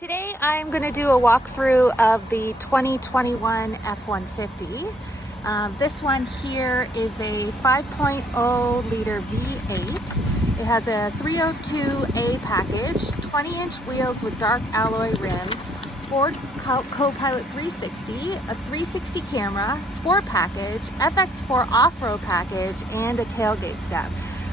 Today I'm going to do a walkthrough of the 2021 F150. This one here is a 5.0 liter V8. It has a 302A package, 20-inch wheels with dark alloy rims, Ford Co-Pilot 360, a 360 camera, sport package, FX4 off-road package, and a tailgate step.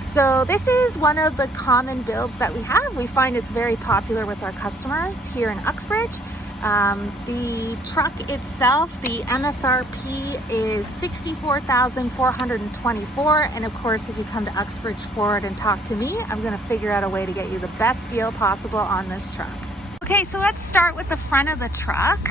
So this is one of the common builds that we have. We find it's very popular with our customers here in Uxbridge. The truck itself, the MSRP is $64,424, and of course if you come to Uxbridge Ford and talk to me, I'm going to figure out a way to get you the best deal possible on this truck. Okay, so let's start with the front of the truck.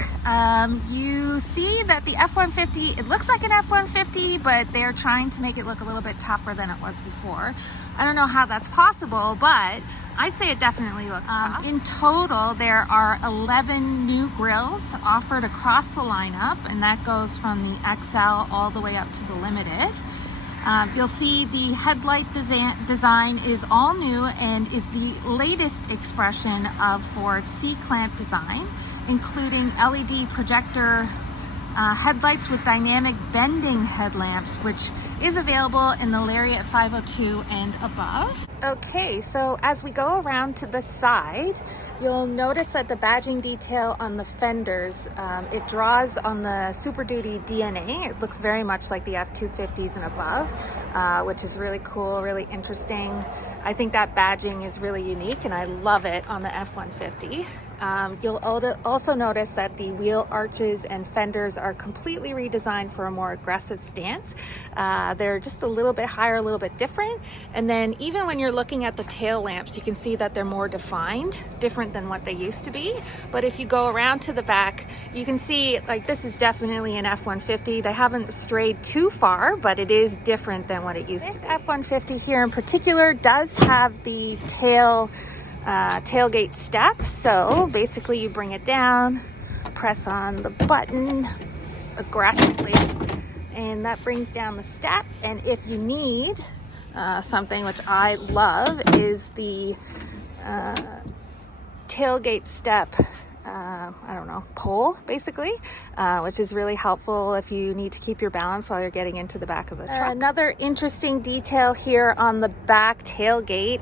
You see that the F-150, it looks like an F-150, but they're trying to make it look a little bit tougher than it was before. I don't know how that's possible, but I'd say it definitely looks tough. In total, there are 11 new grills offered across the lineup, and that goes from the XL all the way up to the Limited. You'll see the headlight design is all new and is the latest expression of Ford's C-clamp design, including LED projector headlights with dynamic bending headlamps, which is available in the Lariat 502 and above. Okay, so as we go around to the side, you'll notice that the badging detail on the fenders, it draws on the Super Duty DNA. It looks very much like the F-250s and above, which is really cool, really interesting. I think that badging is really unique and I love it on the F-150. You'll also notice that the wheel arches and fenders are completely redesigned for a more aggressive stance. They're just a little bit higher, a little bit different. And then even when you're looking at the tail lamps, you can see that they're more defined, different than what they used to be. But if you go around to the back, you can see like this is definitely an F-150. They haven't strayed too far, but it is different than what it used to be. This F-150 here in particular does have the tailgate step. So basically you bring it down, press on the button aggressively, and that brings down the step. And if you need something which I love is the tailgate step I don't know, pole basically, which is really helpful if you need to keep your balance while you're getting into the back of the truck. Another interesting detail here on the back tailgate,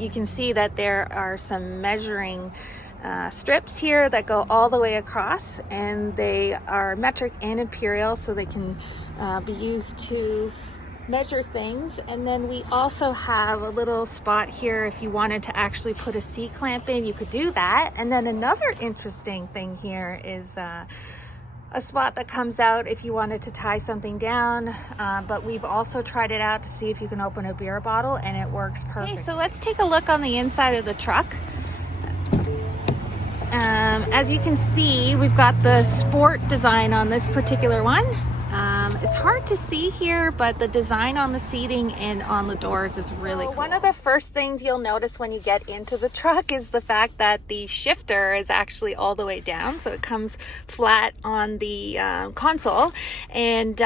you can see that there are some measuring strips here that go all the way across, and they are metric and imperial, so they can be used to measure things. And then we also have a little spot here if you wanted to actually put a C-clamp in, you could do that. And then another interesting thing here is a spot that comes out if you wanted to tie something down, but we've also tried it out to see if you can open a beer bottle, and it works perfect. Okay, so let's take a look on the inside of the truck. As you can see, we've got the sport design on this particular one. It's hard to see here, but the design on the seating and on the doors is really cool. One of the first things you'll notice when you get into the truck is the fact that the shifter is actually all the way down, so it comes flat on the console, and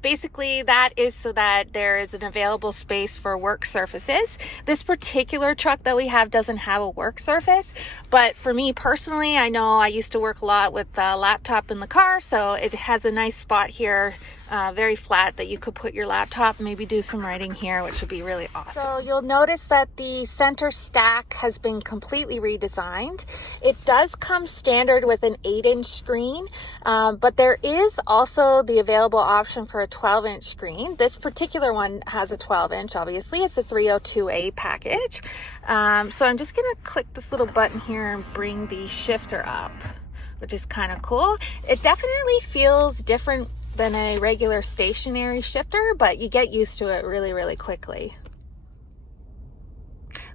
basically that is so that there is an available space for work surfaces. This particular truck that we have doesn't have a work surface, but for me personally, I know I used to work a lot with a laptop in the car, so it has a nice spot here, very flat, that you could put your laptop, maybe do some writing here, which would be really awesome. So you'll notice that the center stack has been completely redesigned. It does come standard with an 8-inch screen, but there is also the available option for a 12-inch screen. This particular one has a 12-inch, obviously. It's a 302A package. So I'm just gonna click this little button here and bring the shifter up, which is kind of cool. It definitely feels different than a regular stationary shifter, but you get used to it really, really quickly.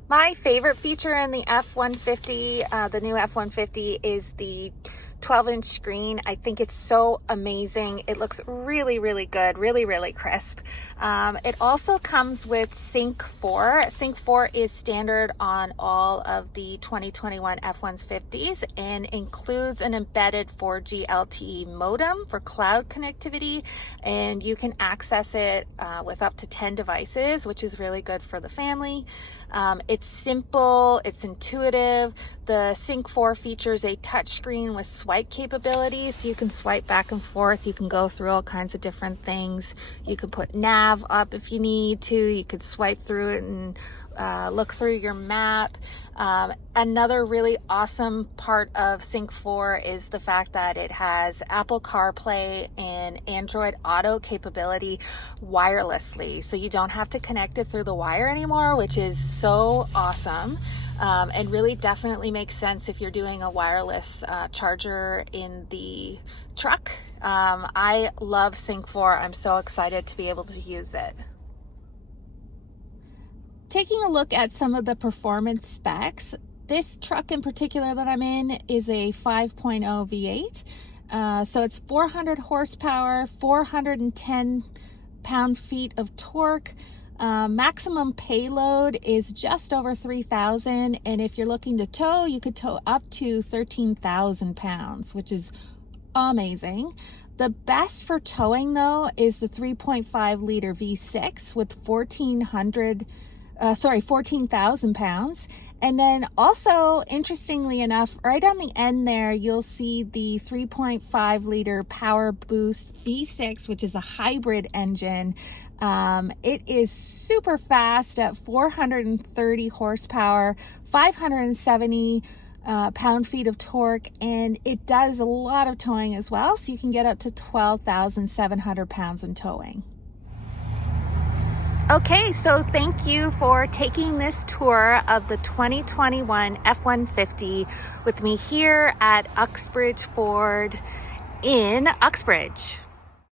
My favorite feature in the F-150, the new F-150, is the 12-inch screen. I think it's so amazing. It looks really, really good, really, really crisp. It also comes with Sync 4. Sync 4 is standard on all of the 2021 F150s and includes an embedded 4G LTE modem for cloud connectivity, and you can access it with up to 10 devices, which is really good for the family. It's simple, it's intuitive. The Sync 4 features a touchscreen with swipe capability, so you can swipe back and forth. You can go through all kinds of different things. You can put nav up if you need to. You could swipe through it and look through your map. Another really awesome part of Sync 4 is the fact that it has Apple CarPlay and Android Auto capability wirelessly, so you don't have to connect it through the wire anymore, which is so awesome. And really definitely makes sense if you're doing a wireless charger in the truck. I love Sync 4. I'm so excited to be able to use it. Taking a look at some of the performance specs, this truck in particular that I'm in is a 5.0 V8. So it's 400 horsepower, 410 pound-feet of torque. Maximum payload is just over 3,000, and if you're looking to tow, you could tow up to 13,000 pounds, which is amazing. The best for towing though is the 3.5 liter V6 with 14,000 pounds. And then also, interestingly enough, right on the end there, you'll see the 3.5 liter Power Boost V6, which is a hybrid engine. It is super fast at 430 horsepower, 570 pound-feet of torque, and it does a lot of towing as well, so you can get up to 12,700 pounds in towing. Okay, so thank you for taking this tour of the 2021 F-150 with me here at Uxbridge Ford in Uxbridge.